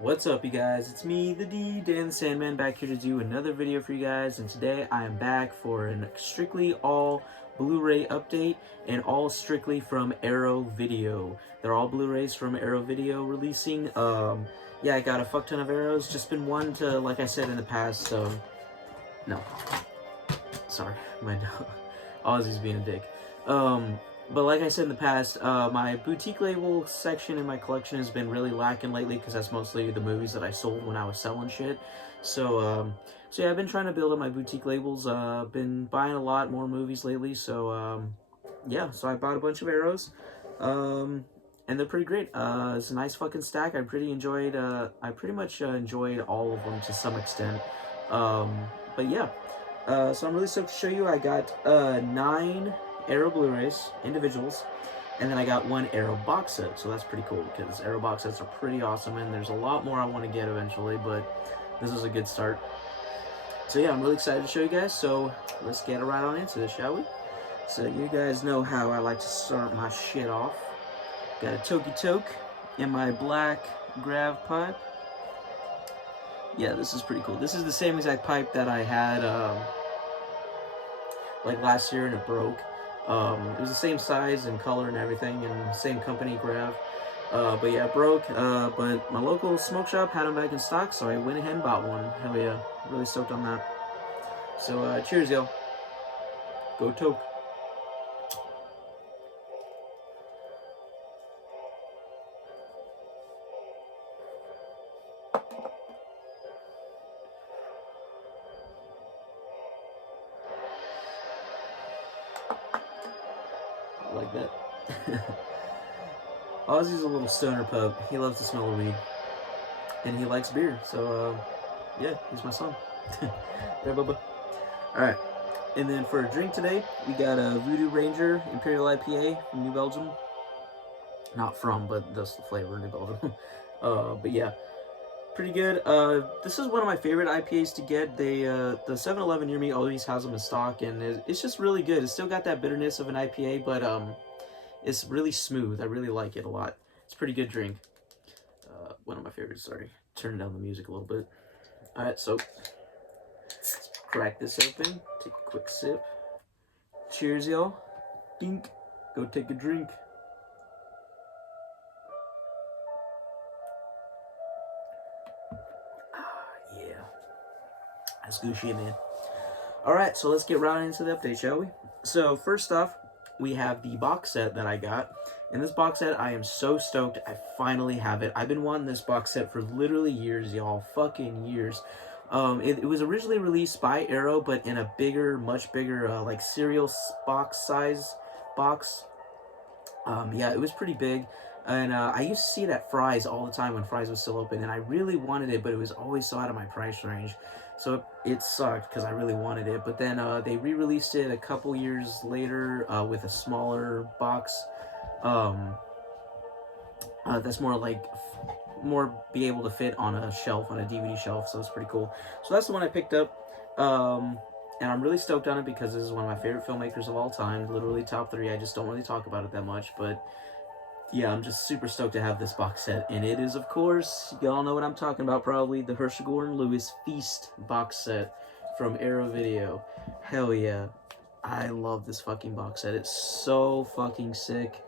What's up, you guys? It's me, the D, Dan the Sandman, back here to do another video for you guys. And today I am back for a strictly all Blu-ray update and all strictly from Arrow Video. They're all Blu-rays from Arrow Video releasing. Yeah, I got a fuck ton of arrows. Just been one to, like I said in the past. No, sorry, my Ozzy's being a dick. But like I said in the past, my boutique label section in my collection has been really lacking lately because that's mostly the movies that I sold when I was selling shit. So yeah, I've been trying to build up my boutique labels. Been buying a lot more movies lately. Yeah, so I bought a bunch of arrows, and they're pretty great. It's a nice fucking stack. I pretty much enjoyed all of them to some extent. But yeah, so I'm really stoked to show you. I got 9 Arrow Blu-rays, individuals, and then I got 1 Arrow box set, so that's pretty cool because Arrow box sets are pretty awesome, and there's a lot more I want to get eventually, but this is a good start. So yeah, I'm really excited to show you guys, so let's get right on into this, shall we? So you guys know how I like to start my shit off. Got a Toki Toke in my black grav pipe. Yeah, this is pretty cool. This is the same exact pipe that I had like last year, and it broke. It was the same size and color and everything, and same company, Grav. But yeah, it broke. But my local smoke shop had them back in stock, so I went ahead and bought one. Hell yeah, really stoked on that. So cheers, yo. Go Toke. Like that. Ozzy's a little stoner pup. He loves the smell of weed. And he likes beer, so yeah, he's my son. There, Bubba. Alright, and then for a drink today, we got a Voodoo Ranger Imperial IPA from New Belgium. Not from, but that's the flavor, New Belgium. But yeah, pretty good. This is one of my favorite IPAs to get. The 7-Eleven near me always has them in stock, and it's just really good. It's still got that bitterness of an IPA, but it's really smooth. I really like it a lot. It's a pretty good drink. One of my favorites. Sorry, turn down the music a little bit. All right, so let's crack this open. Take a quick sip. Cheers, y'all. Dink. Go take a drink. Yeah. That's good shit, man. Alright, so let's get right into the update, shall we? So, first off, we have the box set that I got. In this box set, I am so stoked I finally have it. I've been wanting this box set for literally years, y'all. Fucking years. It was originally released by Arrow, but in a bigger, much bigger, like cereal box size box. Yeah, it was pretty big. And I used to see it at Fry's all the time when Fry's was still open, and I really wanted it, but it was always so out of my price range. So it sucked because I really wanted it. But then they re-released it a couple years later with a smaller box. That's more like more be able to fit on a shelf, on a DVD shelf. So it's pretty cool. So that's the one I picked up. And I'm really stoked on it because this is one of my favorite filmmakers of all time. Literally top 3. I just don't really talk about it that much, but yeah, I'm just super stoked to have this box set. And it is, of course, y'all know what I'm talking about probably, the Herschell Gordon Lewis Feast box set from Arrow Video. Hell yeah. I love this fucking box set. It's so fucking sick.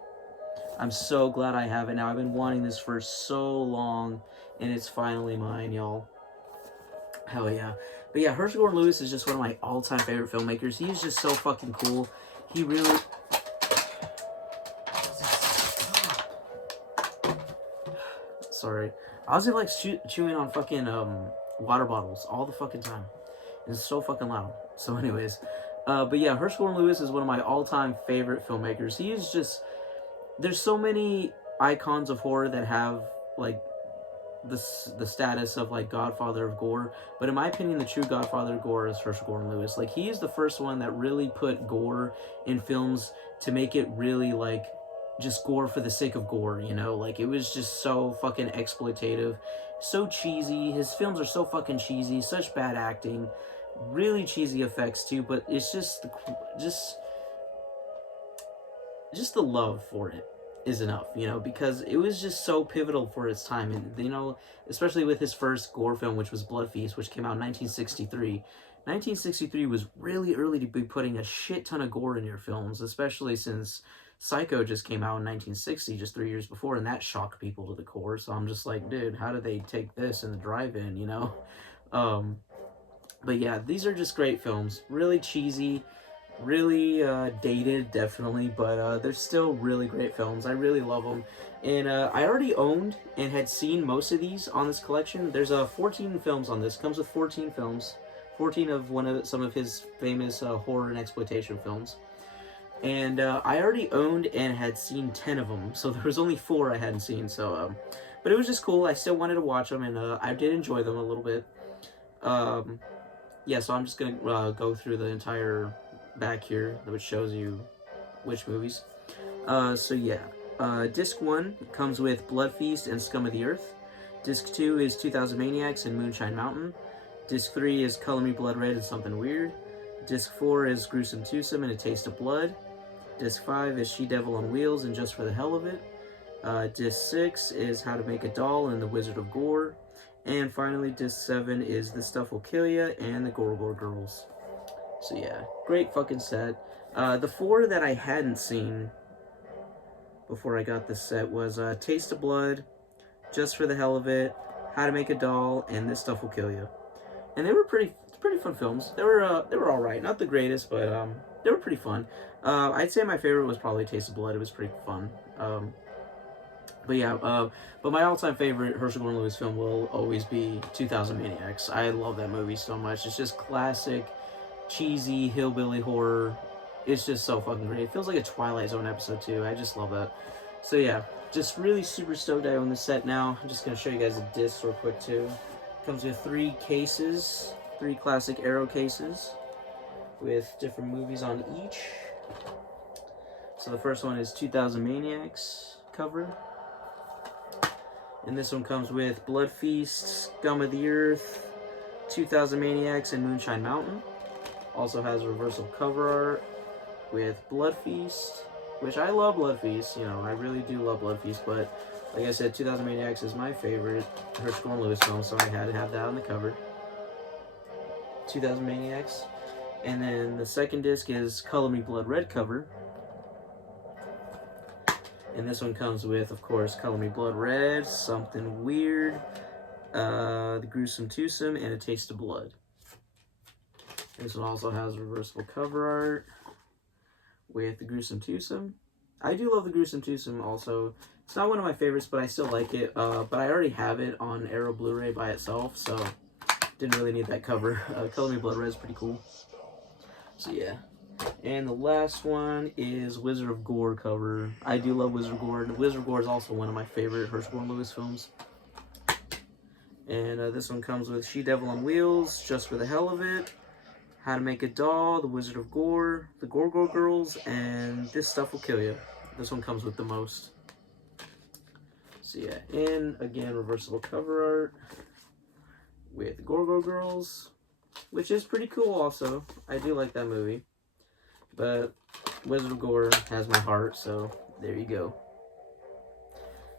I'm so glad I have it now. I've been wanting this for so long, and it's finally mine, y'all. Hell yeah. But yeah, Herschell Gordon Lewis is just one of my all-time favorite filmmakers. He's just so fucking cool. He really... Sorry. Ozzy likes chewing on fucking water bottles all the fucking time. It's so fucking loud. So anyways, but yeah, Herschell Gordon Lewis is one of my all-time favorite filmmakers. He is just... There's so many icons of horror that have, like, the status of, like, Godfather of gore, but in my opinion, the true Godfather of gore is Herschell Gordon Lewis. Like, he is the first one that really put gore in films to make it really, like, just gore for the sake of gore, you know? Like, it was just so fucking exploitative, so cheesy. His films are so fucking cheesy, such bad acting, really cheesy effects too, but it's just the love for it. is enough, you know, because it was just so pivotal for its time. And, you know, especially with his first gore film, which was Blood Feast, which came out in 1963. 1963 was really early to be putting a shit ton of gore in your films, especially since Psycho just came out in 1960, just 3 years before, and that shocked people to the core. So I'm just like, dude, how did they take this in the drive-in, you know? But yeah, these are just great films. Really cheesy, really dated, definitely, but they're still really great films. I really love them. And I already owned and had seen most of these on this collection. There's 14 films on this. Comes with 14 films. 14 of some of his famous horror and exploitation films. And I already owned and had seen 10 of them. So there was only 4 I hadn't seen. So, but it was just cool. I still wanted to watch them, and I did enjoy them a little bit. Yeah, so I'm just going to go through the entire back here, which shows you which movies. So yeah, Disc 1 comes with Blood Feast and Scum of the Earth. Disc 2 is 2000 Maniacs and Moonshine Mountain. Disc 3 is Color Me Blood Red and Something Weird. Disc 4 is Gruesome Twosome and A Taste of Blood. Disc 5 is She-Devil on Wheels and Just for the Hell of It. Disc 6 is How to Make a Doll and The Wizard of Gore. And finally, Disc 7 is This Stuff Will Kill Ya and The Gore Girls. So yeah, great fucking set. The 4 that I hadn't seen before I got this set was Taste of Blood, Just for the Hell of It, How to Make a Doll, and This Stuff Will Kill Ya. And they were pretty fun films. They were all right, not the greatest, but they were pretty fun. I'd say my favorite was probably Taste of Blood. It was pretty fun. But yeah, but my all-time favorite Herschell Gordon Lewis film will always be 2000 Maniacs. I love that movie so much. It's just classic, cheesy, hillbilly horror. It's just so fucking great. It feels like a Twilight Zone episode too. I just love that. So yeah, just really super stoked I own the set now. I'm just going to show you guys the discs real quick too. Comes with 3 cases, 3 classic Arrow cases with different movies on each. So the first one is 2000 Maniacs cover. And this one comes with Blood Feast, Scum of the Earth, 2000 Maniacs, and Moonshine Mountain. Also has reversal cover art with Blood Feast, which I love Blood Feast. You know, I really do love Blood Feast, but like I said, 2000 Maniacs is my favorite Herschell Gordon Lewis film, so I had to have that on the cover. 2000 Maniacs. And then the second disc is Color Me Blood Red cover. And this one comes with, of course, Color Me Blood Red, Something Weird, The Gruesome Twosome, and A Taste of Blood. This one also has reversible cover art with The Gruesome Twosome. I do love The Gruesome Twosome also. It's not one of my favorites, but I still like it. But I already have it on Arrow Blu-ray by itself, so didn't really need that cover. Color Me Blood Red is pretty cool. So yeah. And the last one is Wizard of Gore cover. I do love Wizard of Gore. Wizard of Gore is also one of my favorite Herschell Gordon Lewis films. And this one comes with She-Devil on Wheels, Just for the Hell of It, How to Make a Doll, The Wizard of Gore, The Gore Girls, and This Stuff Will Kill Ya. This one comes with the most. So yeah, and again, reversible cover art with The Gore Girls, which is pretty cool also. I do like that movie. But Wizard of Gore has my heart, so there you go.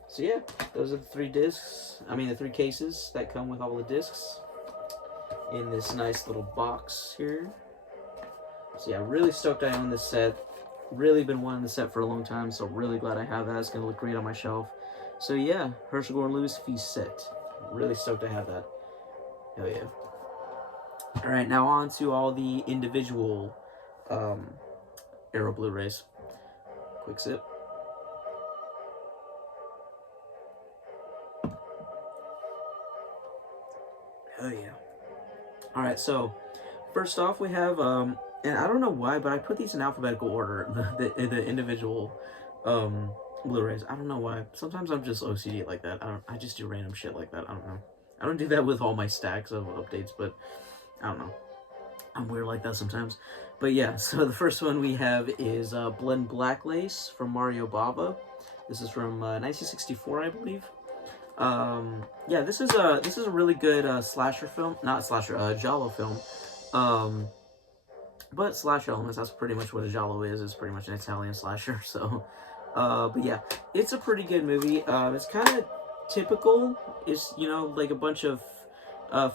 So yeah, those are the 3 discs. I mean, the 3 cases that come with all the discs in this nice little box here. So yeah, really stoked I own this set. Really been wanting the set for a long time, so really glad I have that. It's gonna look great on my shelf. So yeah, Herschell Gordon Lewis Feast set. Really stoked I have that. Hell yeah. All right, now on to all the individual Arrow Blu-rays. Quick sip. Oh yeah. Alright, so first off we have and I don't know why, but I put these in alphabetical order, the individual Blu-rays. I don't know why. Sometimes I'm just OCD like that. I just do random shit like that. I don't know. I don't do that with all my stacks of updates, but I don't know. I'm weird like that sometimes. But yeah, so the first one we have is Blood and Black Lace from Mario Bava. This is from 1964, I believe. Yeah, this is a really good slasher film. Not slasher, giallo film. But slasher elements, that's pretty much what a giallo is. It's pretty much an Italian slasher. So, But yeah, it's a pretty good movie. It's kind of typical. It's, you know, like a bunch of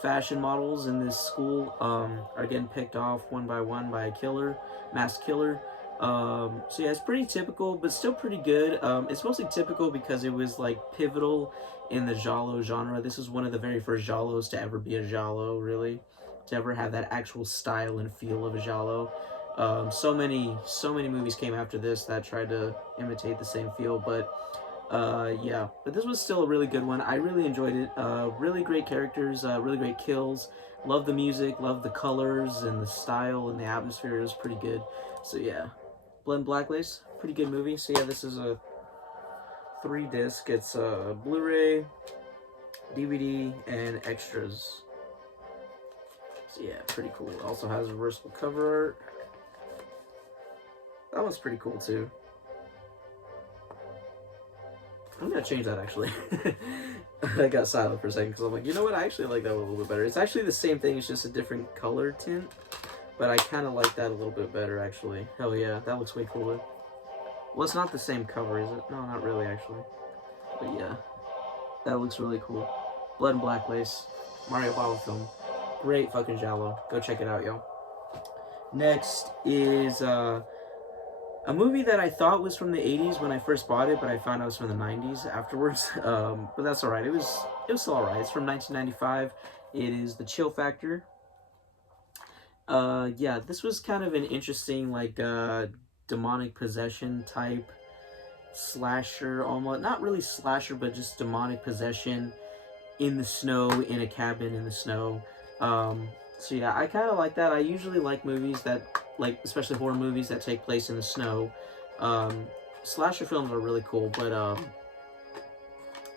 fashion models in this school are getting picked off one by one by a killer, masked killer. So yeah, it's pretty typical, but still pretty good. It's mostly typical because it was like pivotal in the giallo genre. This was one of the very first giallos to ever be a giallo, really, to ever have that actual style and feel of a giallo. So many movies came after this that tried to imitate the same feel, but yeah, but this was still a really good one. I really enjoyed it. Really great characters, really great kills. Love the music, love the colors and the style and the atmosphere. It was pretty good. So yeah, Blood and Black Lace, pretty good movie. So yeah, this is a 3-disc. It's Blu-ray, DVD, and extras. So yeah, pretty cool. It also has reversible cover art. That one's pretty cool too. I'm gonna change that actually. I got silent for a second because I'm like, you know what? I actually like that one a little bit better. It's actually the same thing, it's just a different color tint. But I kind of like that a little bit better actually. Hell yeah, that looks way cooler. Well, it's not the same cover, is it? No, not really actually. But yeah, that looks really cool. Blood and Black Lace, Mario Bava film. Great fucking giallo. Go check it out, yo. Next is a movie that I thought was from the 80s when I first bought it, but I found out it was from the 90s afterwards. But that's alright. It was still alright. It's from 1995. It is The Chill Factor. Yeah, this was kind of an interesting, like, demonic possession type slasher, almost. Not really slasher, but just demonic possession in the snow, in a cabin in the snow. So yeah, I kind of like that. I usually like movies that, like, especially horror movies that take place in the snow. Slasher films are really cool, but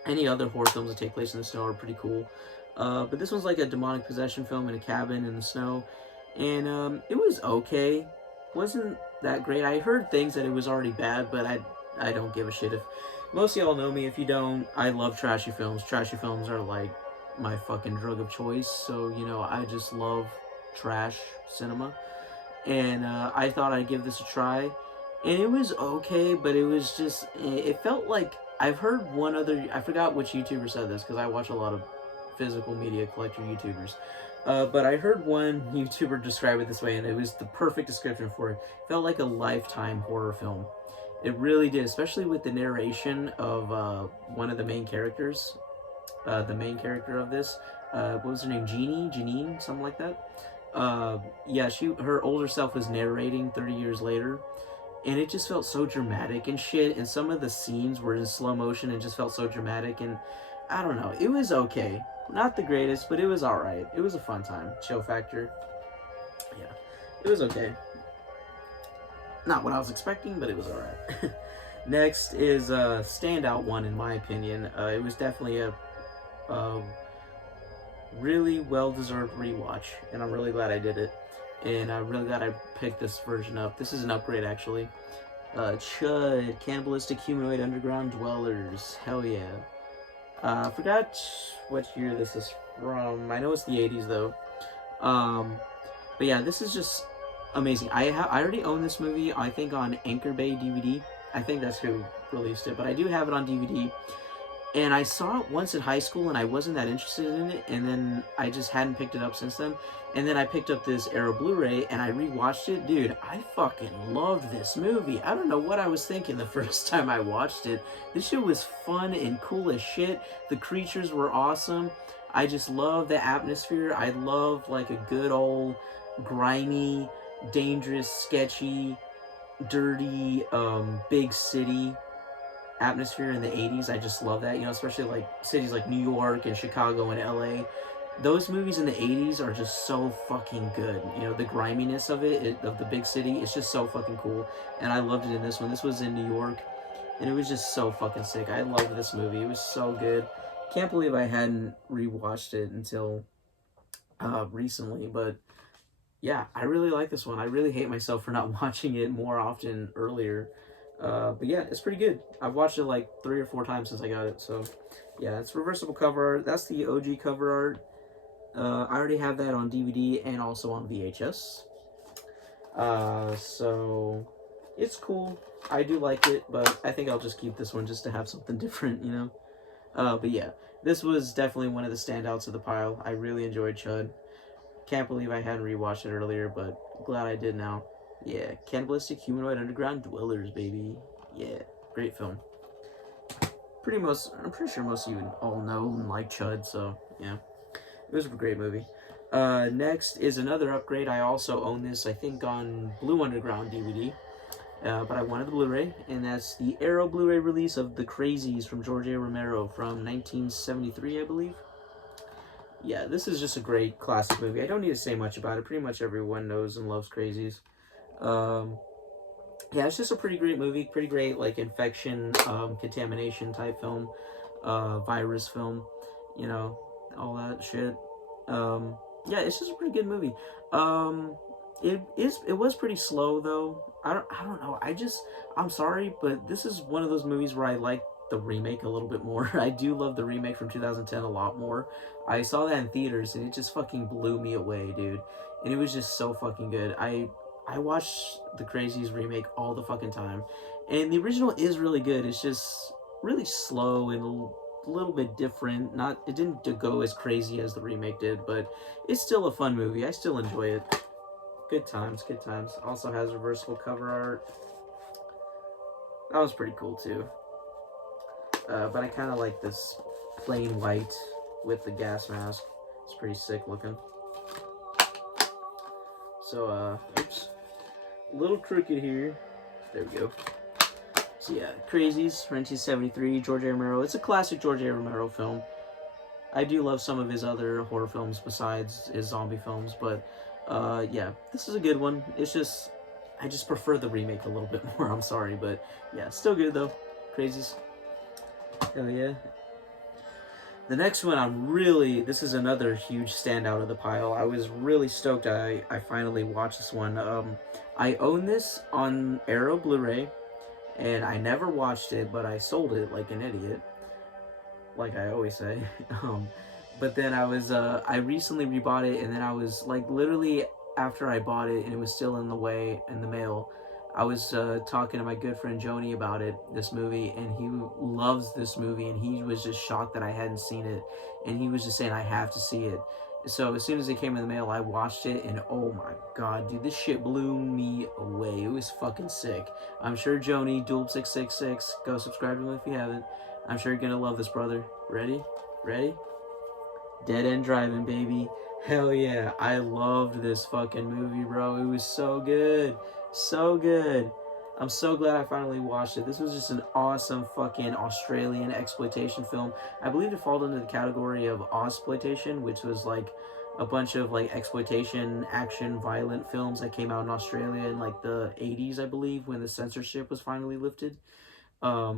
any other horror films that take place in the snow are pretty cool. But this one's like a demonic possession film in a cabin in the snow, and it was okay. Wasn't that great. I heard things that it was already bad, but I don't give a shit. If most of y'all know me, if you don't, I love trashy films. Trashy films are like my fucking drug of choice. So, you know, I just love trash cinema. And I thought I'd give this a try. And it was okay, but it was just, it felt like, I've heard one other, I forgot which YouTuber said this, because I watch a lot of physical media collector YouTubers. But I heard one YouTuber describe it this way, and it was the perfect description for it. It felt like a Lifetime horror film. It really did, especially with the narration of one of the main characters. The main character of this, what was her name? Janine, something like that. Yeah, her older self was narrating 30 years later, and it just felt so dramatic and shit. And some of the scenes were in slow motion and just felt so dramatic. And I don't know, it was okay. Not the greatest, but it was all right. It was a fun time. Chill Factor. Yeah, it was okay. Not what I was expecting, but it was all right. Next is a standout one in my opinion. It was definitely a really well-deserved rewatch, and I'm really glad I did it, and I'm really glad I picked this version up. This is an upgrade actually. Chud, Cannibalistic Humanoid Underground Dwellers. Hell yeah. I forgot what year this is from. I know it's the 80s though. But yeah, this is just amazing. I already own this movie, I think, on Anchor Bay DVD. I think that's who released it, but I do have it on DVD. And I saw it once in high school, and I wasn't that interested in it, and then I just hadn't picked it up since then. And then I picked up this Arrow Blu-ray, and I rewatched it. Dude, I fucking loved this movie. I don't know what I was thinking the first time I watched it. This shit was fun and cool as shit. The creatures were awesome. I just love the atmosphere. I love, like, a good old grimy, dangerous, sketchy, dirty, big city atmosphere in the 80s. I just love that, you know, especially like cities like New York and Chicago and LA. Those movies in the 80s are just so fucking good. You know, the griminess of it, of the big city, it's just so fucking cool. And I loved it in this one. This was in New York, and it was just so fucking sick. I loved this movie. It was so good. Can't believe I hadn't rewatched it until recently, but yeah, I really like this one. I really hate myself for not watching it more often earlier. But yeah, it's pretty good. I've watched it like 3 or 4 times since I got it. So yeah, it's reversible cover art. That's the OG cover art. I already have that on DVD and also on VHS. So It's cool. I do like it, but I think I'll just keep this one just to have something different, you know? But yeah, this was definitely one of the standouts of the pile. I really enjoyed Chud. Can't believe I hadn't rewatched it earlier, but glad I did now. Yeah, Cannibalistic Humanoid Underground Dwellers, baby. Yeah, great film. I'm pretty sure most of you all know and like Chud, so yeah. It was a great movie. Next is another upgrade. I also own this, I think, on Blue Underground DVD. But I wanted the Blu-ray, and that's the Arrow Blu-ray release of The Crazies from George A. Romero from 1973, I believe. Yeah, this is just a great classic movie. I don't need to say much about it. Pretty much everyone knows and loves Crazies. Yeah, it's just a pretty great movie. Pretty great, like, infection, contamination type film. Virus film. You know, all that shit. Yeah, it's just a pretty good movie. It was pretty slow though. I don't know. I'm sorry, but this is one of those movies where I like the remake a little bit more. I do love the remake from 2010 a lot more. I saw that in theaters and it just fucking blew me away, dude. And it was just so fucking good. I watch the Crazies remake all the fucking time. And the original is really good. It's just really slow and a little bit different. It didn't go as crazy as the remake did, but it's still a fun movie. I still enjoy it. Good times, good times. Also has reversible cover art. That was pretty cool too. But I kind of like this plain white with the gas mask. It's pretty sick looking. So, oops. A little crooked here. There we go. So yeah, Crazies, 1973, George A. Romero. It's a classic George A. Romero film. I do love some of his other horror films besides his zombie films, but yeah, this is a good one. It's just, I just prefer the remake a little bit more. I'm sorry, but yeah, still good though. Crazies. Hell yeah. The next one, this is another huge standout of the pile. I was really stoked I finally watched this one. I own this on Arrow Blu-ray, and I never watched it, but I sold it like an idiot, like I always say. But then I recently rebought it, and then I was like, literally after I bought it and it was still in the mail, I was talking to my good friend Joni about this movie, and he loves this movie, and he was just shocked that I hadn't seen it, and he was just saying I have to see it. So as soon as it came in the mail, I watched it, and oh my god, dude, this shit blew me away. It was fucking sick. I'm sure Joni, Dulp666, go subscribe to him if you haven't. I'm sure you're gonna love this, brother. Ready? Ready? Dead End Driving, baby. Hell yeah. I loved this fucking movie, bro. It was so good. So good. I'm so glad I finally watched it. This was just an awesome fucking Australian exploitation film. I believe it falls under the category of Ozploitation, which was like a bunch of like exploitation, action, violent films that came out in Australia in like the 80s, I believe, when the censorship was finally lifted. But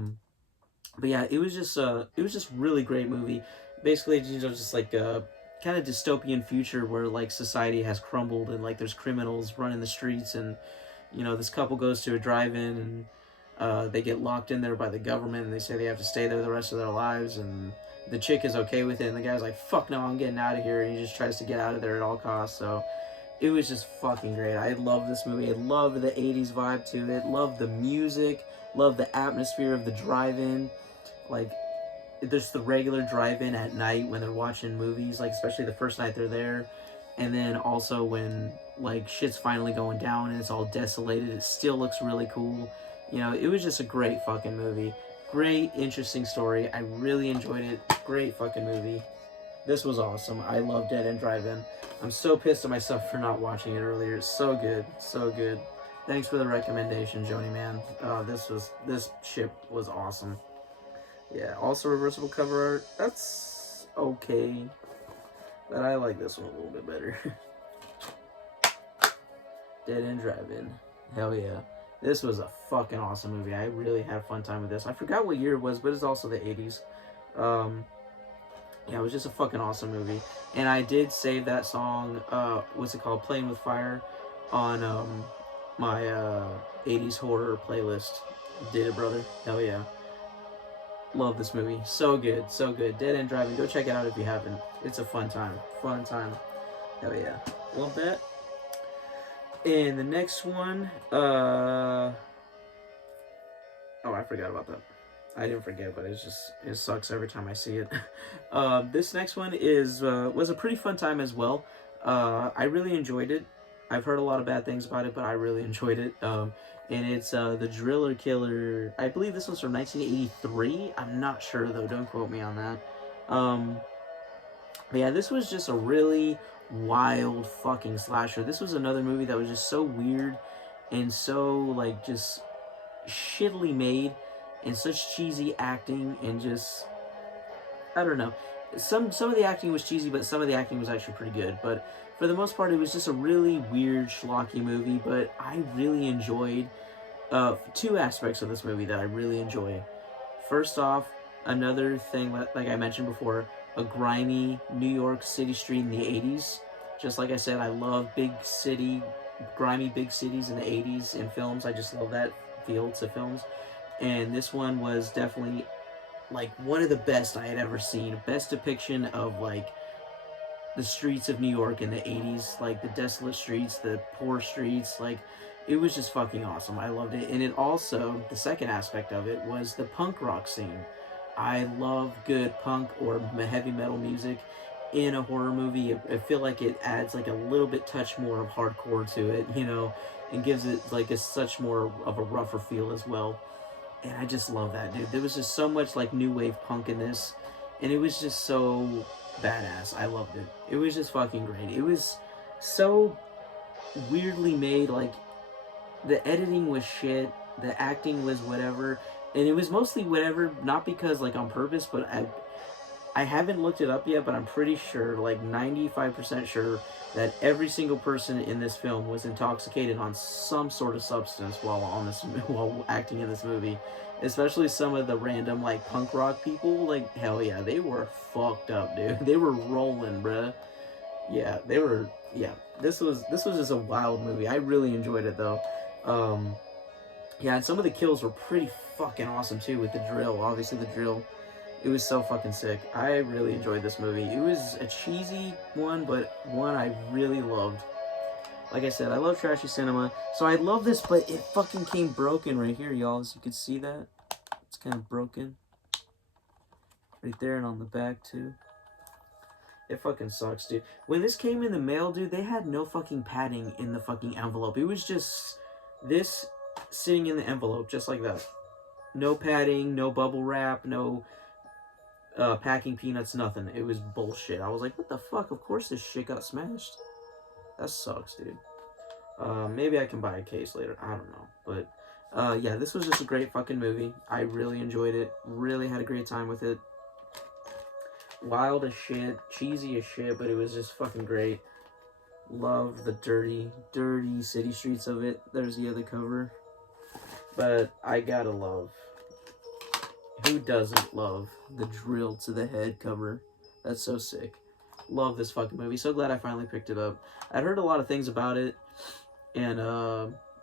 yeah, it was just really great movie. Basically, just like a kind of dystopian future where like society has crumbled and like there's criminals running the streets, and this couple goes to a drive-in and they get locked in there by the government, and they say they have to stay there the rest of their lives, and the chick is okay with it, and the guy's like, fuck no, I'm getting out of here, and he just tries to get out of there at all costs. So it was just fucking great. I love this movie. I love the 80s vibe to it. Love the music. Love the atmosphere of the drive-in. Like, there's the regular drive-in at night when they're watching movies, like especially the first night they're there, and then also when like shit's finally going down and it's all desolated, it still looks really cool. It was just a great fucking movie. Great, interesting story. I really enjoyed it. Great fucking movie. This was awesome. I love Dead End Drive-In. I'm so pissed at myself for not watching it earlier. It's so good. So good. Thanks for the recommendation, Joni, man. This shit was awesome. Yeah, also reversible cover art. That's okay. But I like this one a little bit better. Dead End Drive-In. Hell yeah. This was a fucking awesome movie. I really had a fun time with this. I forgot what year it was, but it's also the 80s. Yeah, it was just a fucking awesome movie. And I did save that song, what's it called? Playing with Fire, on my 80s horror playlist. Did it, brother. Hell yeah. Love this movie. So good. So good. Dead End Driving. Go check it out if you haven't. It's a fun time. Fun time. Hell yeah. Love that. And the next one, Oh, I forgot about that. I didn't forget, but it sucks every time I see it. This next one was a pretty fun time as well. I really enjoyed it. I've heard a lot of bad things about it, but I really enjoyed it. And it's The Driller Killer. I believe this one's from 1983. I'm not sure though. Don't quote me on that. But yeah, this was just a really wild fucking slasher. This was another movie that was just so weird and so like just shittily made and such cheesy acting and just I don't know. Some of the acting was cheesy, but some of the acting was actually pretty good. But for the most part, it was just a really weird schlocky movie. But I really enjoyed two aspects of this movie that I really enjoy. First off, another thing like I mentioned before, a grimy New York City street in the 80s. Just like I said, I love grimy big cities in the 80s in films. I just love that feel to films. And this one was definitely like one of the best I had ever seen. Best depiction of like the streets of New York in the 80s, like the desolate streets, the poor streets, like it was just fucking awesome. I loved it. And it also, the second aspect of it was the punk rock scene. I love good punk or heavy metal music in a horror movie. I feel like it adds like a little bit touch more of hardcore to it, you know, and gives it like a such more of a rougher feel as well. And I just love that, dude. There was just so much like new wave punk in this, and it was just so badass. I loved it. It was just fucking great. It was so weirdly made. Like the editing was shit, the acting was whatever, and it was mostly whatever. Not because like on purpose, but I haven't looked it up yet, but I'm pretty sure, like 95% sure, that every single person in this film was intoxicated on some sort of substance while acting in this movie. Especially some of the random like punk rock people, like hell yeah, they were fucked up, dude. They were rolling, bruh. Yeah, they were. Yeah, this was just a wild movie. I really enjoyed it though. Um, yeah, and some of the kills were pretty fucking awesome too with the drill. Obviously, the drill, it was so fucking sick. I really enjoyed this movie. It was a cheesy one, but one I really loved. Like I said, I love trashy cinema. So I love this, but it fucking came broken right here, y'all. As you can see that. It's kind of broken. Right there and on the back, too. It fucking sucks, dude. When this came in the mail, dude, they had no fucking padding in the fucking envelope. It was just this sitting in the envelope, just like that. No padding, no bubble wrap, no packing peanuts, nothing. It was bullshit. I was like, what the fuck? Of course this shit got smashed. That sucks, dude. Maybe I can buy a case later. I don't know. But, yeah, this was just a great fucking movie. I really enjoyed it. Really had a great time with it. Wild as shit. Cheesy as shit, but it was just fucking great. Love the dirty, dirty city streets of it. There's the other cover. But I gotta love. Who doesn't love the drill to the head cover? That's so sick. Love this fucking movie. So glad I finally picked it up. I'd heard a lot of things about it, and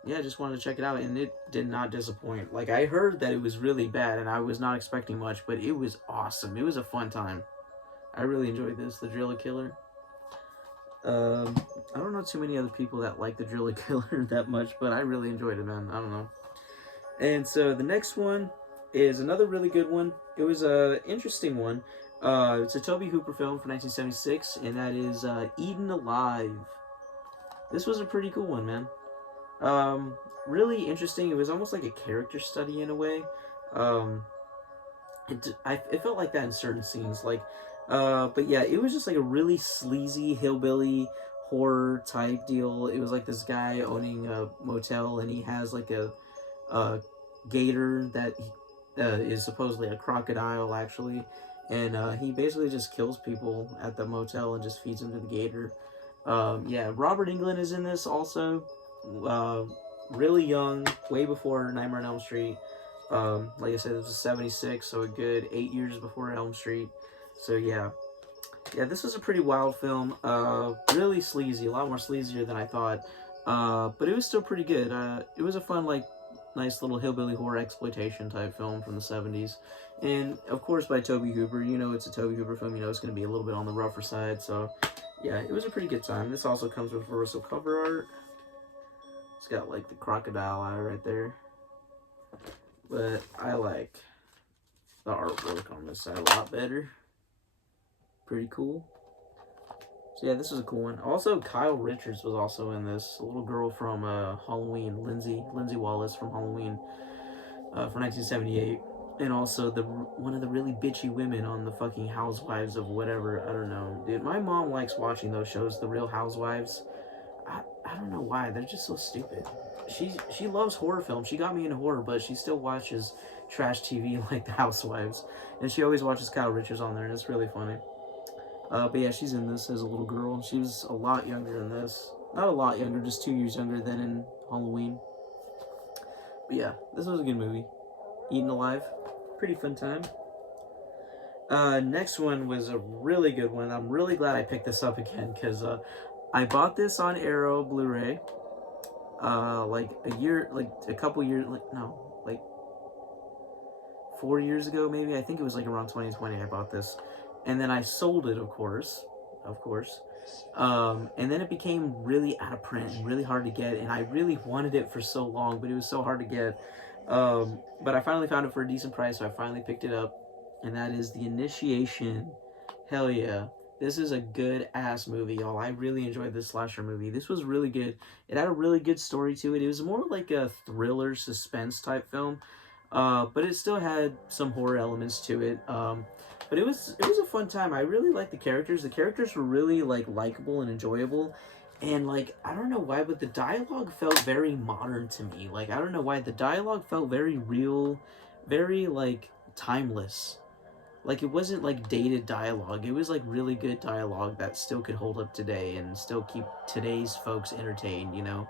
yeah, I just wanted to check it out, and it did not disappoint. Like, I heard that it was really bad, and I was not expecting much, but it was awesome. It was a fun time. I really enjoyed this, The Driller Killer. I don't know too many other people that like The Driller Killer that much, but I really enjoyed it, man. I don't know. And so the next one is another really good one. It was a interesting one. It's a Tobe Hooper film from 1976, and that is Eaten Alive. This was a pretty cool one, man. Really interesting. It was almost like a character study in a way. It felt like that in certain scenes. Like, but yeah, it was just like a really sleazy hillbilly horror type deal. It was like this guy owning a motel, and he has like a gator that is supposedly a crocodile, actually. And he basically just kills people at the motel and just feeds them to the gator. Yeah, Robert Englund is in this also. Really young, way before Nightmare on Elm Street. Like I said, it was 76, so a good 8 years before Elm Street. So yeah. Yeah, this was a pretty wild film. Really sleazy, a lot more sleazier than I thought. But it was still pretty good. It was a fun, like, nice little hillbilly horror exploitation type film from the 70s. And, of course, by Tobe Hooper. You know it's a Tobe Hooper film. You know it's going to be a little bit on the rougher side. So, yeah, it was a pretty good time. This also comes with reversal cover art. It's got, like, the crocodile eye right there. but I like the artwork on this side a lot better. Pretty cool. So yeah, this was a cool one. Also, Kyle Richards was also in this. A little girl from Halloween, Lindsay Wallace from Halloween, from 1978. And also one of the really bitchy women on the fucking Housewives of whatever. I don't know. Dude, my mom likes watching those shows, The Real Housewives. I don't know why. They're just so stupid. She loves horror films. She got me into horror, but she still watches trash TV like The Housewives. And she always watches Kyle Richards on there, and it's really funny. But yeah, she's in this as a little girl. She was a lot younger in this. Not a lot younger, just 2 years younger than in Halloween. But yeah, this was a good movie. Eaten Alive. Pretty fun time. Next one was a really good one. I'm really glad I picked this up again, because I bought this on Arrow Blu-ray. Like a couple years, like 4 years ago maybe. I think it was like around 2020 I bought this. And then I sold it, of course. And then it became really out of print and really hard to get, and I really wanted it for so long, but it was so hard to get. But I finally found it for a decent price, so I finally picked it up, and that is The Initiation. Hell yeah. This is a good-ass movie, y'all. I really enjoyed this slasher movie. This was really good. It had a really good story to it. It was more like a thriller, suspense-type film, but it still had some horror elements to it. But it was a fun time. I really liked the characters. The characters were really, like, likable and enjoyable. And, like, I don't know why, but the dialogue felt very modern to me. Like, I don't know why. The dialogue felt very real, very, like, timeless. Like, it wasn't, like, dated dialogue. It was, like, really good dialogue that still could hold up today and still keep today's folks entertained, you know?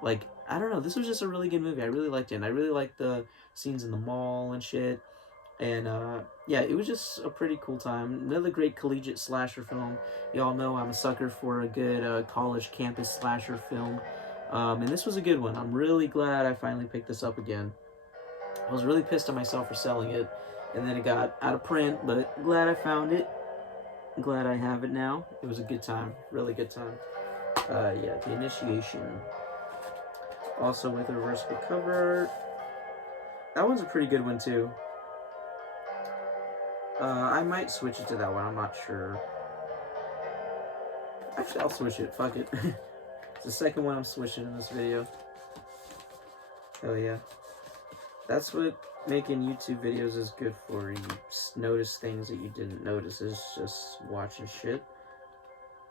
Like, I don't know. This was just a really good movie. I really liked it. And I really liked the scenes in the mall and shit. And, yeah, it was just a pretty cool time. Another great collegiate slasher film. Y'all know I'm a sucker for a good college campus slasher film. And this was a good one. I'm really glad I finally picked this up again. I was really pissed at myself for selling it. And then it got out of print, but glad I found it. Glad I have it now. It was a good time. Really good time. Yeah, The Initiation. Also with a reversible cover art. That one's a pretty good one, too. I might switch it to that one, I'm not sure. Actually, I'll switch it, fuck it. It's the second one I'm switching in this video. Hell yeah. That's what making YouTube videos is good for. You notice things that you didn't notice. It's just watching shit.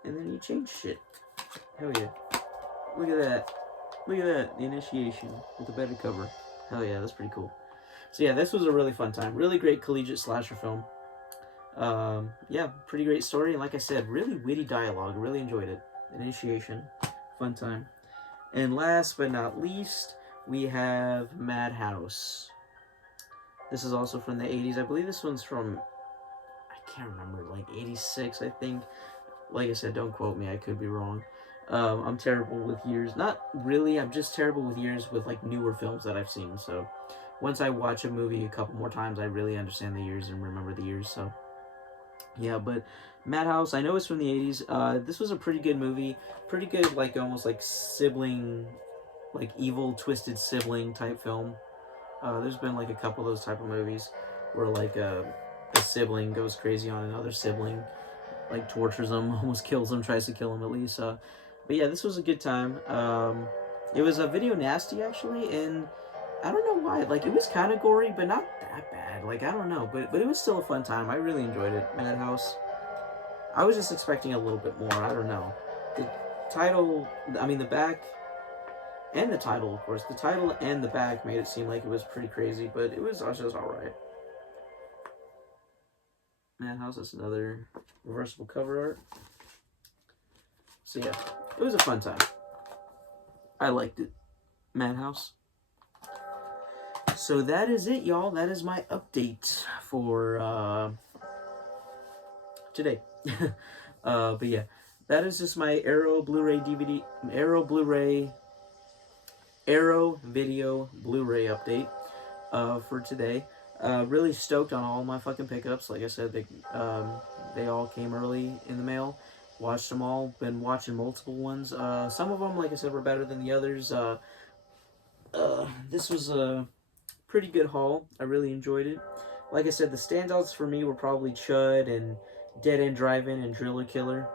And then you change shit. Hell yeah. Look at that. Look at that. The Initiation with a better cover. Hell yeah, that's pretty cool. So yeah, this was a really fun time. Really great collegiate slasher film. Yeah, pretty great story. And like I said, really witty dialogue. Really enjoyed it. Initiation. Fun time. And last but not least, we have Madhouse. This is also from the 80s. I believe this one's from, I can't remember, like 86, I think. Like I said, don't quote me. I could be wrong. I'm terrible with years. Not really. I'm just terrible with years with like newer films that I've seen. So once I watch a movie a couple more times, I really understand the years and remember the years. So yeah, but Madhouse, I know it's from the 80s. This was a pretty good movie. Pretty good, like almost like sibling, like evil, twisted sibling type film. There's been like a couple of those type of movies where like a sibling goes crazy on another sibling, like tortures them, almost kills them, tries to kill them at least. But yeah, this was a good time. It was a video nasty actually, and I don't know why. Like it was kind of gory, but not that bad. Like I don't know, but it was still a fun time. I really enjoyed it. Madhouse. I was just expecting a little bit more. I don't know. The title, I mean the back, and the title, of course. The title and the back made it seem like it was pretty crazy, but it was just alright. Madhouse, that's another reversible cover art. So yeah, it was a fun time. I liked it. Madhouse. So that is it, y'all. That is my update for today. But yeah, that is just my Arrow Blu-ray DVD, Arrow Video Blu-ray update for today. Really stoked on all my fucking pickups. Like I said, they all came early in the mail. Watched them all. Been watching multiple ones. Some of them, like I said, were better than the others. This was a pretty good haul. I really enjoyed it. Like I said, the standouts for me were probably Chud and Dead End Drive-In and Driller Killer.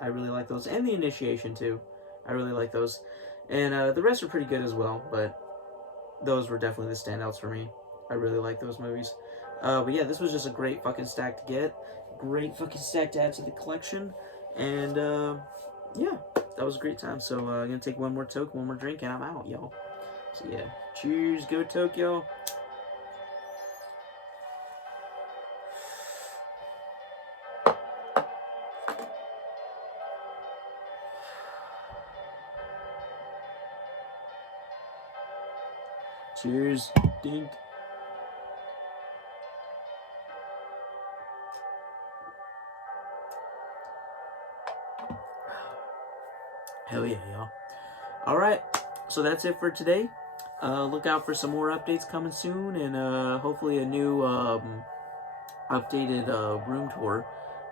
I really like those, and The Initiation too. I really like those, and the rest are pretty good as well. But those were definitely the standouts for me. I really like those movies. But yeah, this was just a great fucking stack to get. Great fucking stack to add to the collection. And yeah, that was a great time. So I'm gonna take one more toke, one more drink, and I'm out, y'all. So yeah, cheers, go Tokyo. Cheers, dink. Hell yeah, y'all. Alright, so that's it for today. Look out for some more updates coming soon, and hopefully a new updated room tour.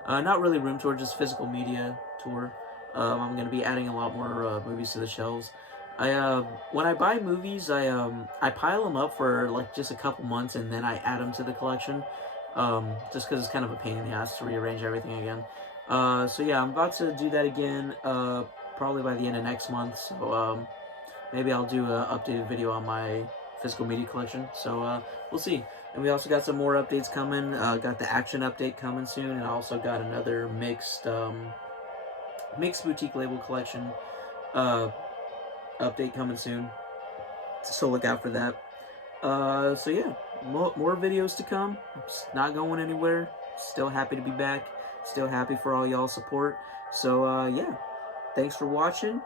Not really room tour, just physical media tour. I'm going to be adding a lot more movies to the shelves. When I buy movies, I pile them up for like just a couple months, and then I add them to the collection. Just because it's kind of a pain in the ass to rearrange everything again. So yeah, I'm about to do that again. Probably by the end of next month. So maybe I'll do an updated video on my physical media collection. So we'll see. And we also got some more updates coming. Got the action update coming soon, and I also got another mixed boutique label collection update coming soon. So look out for that. So yeah, more videos to come. Not going anywhere. Still happy to be back. Still happy for all y'all support. So yeah, thanks for watching.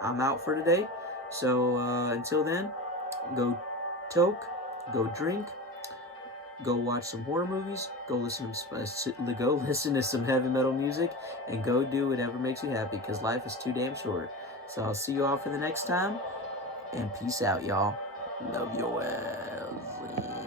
I'm out for today. So until then, go toke, go drink, go watch some horror movies, go listen to some heavy metal music, and go do whatever makes you happy, because life is too damn short. So I'll see you all for the next time, and peace out, y'all. Love your ass.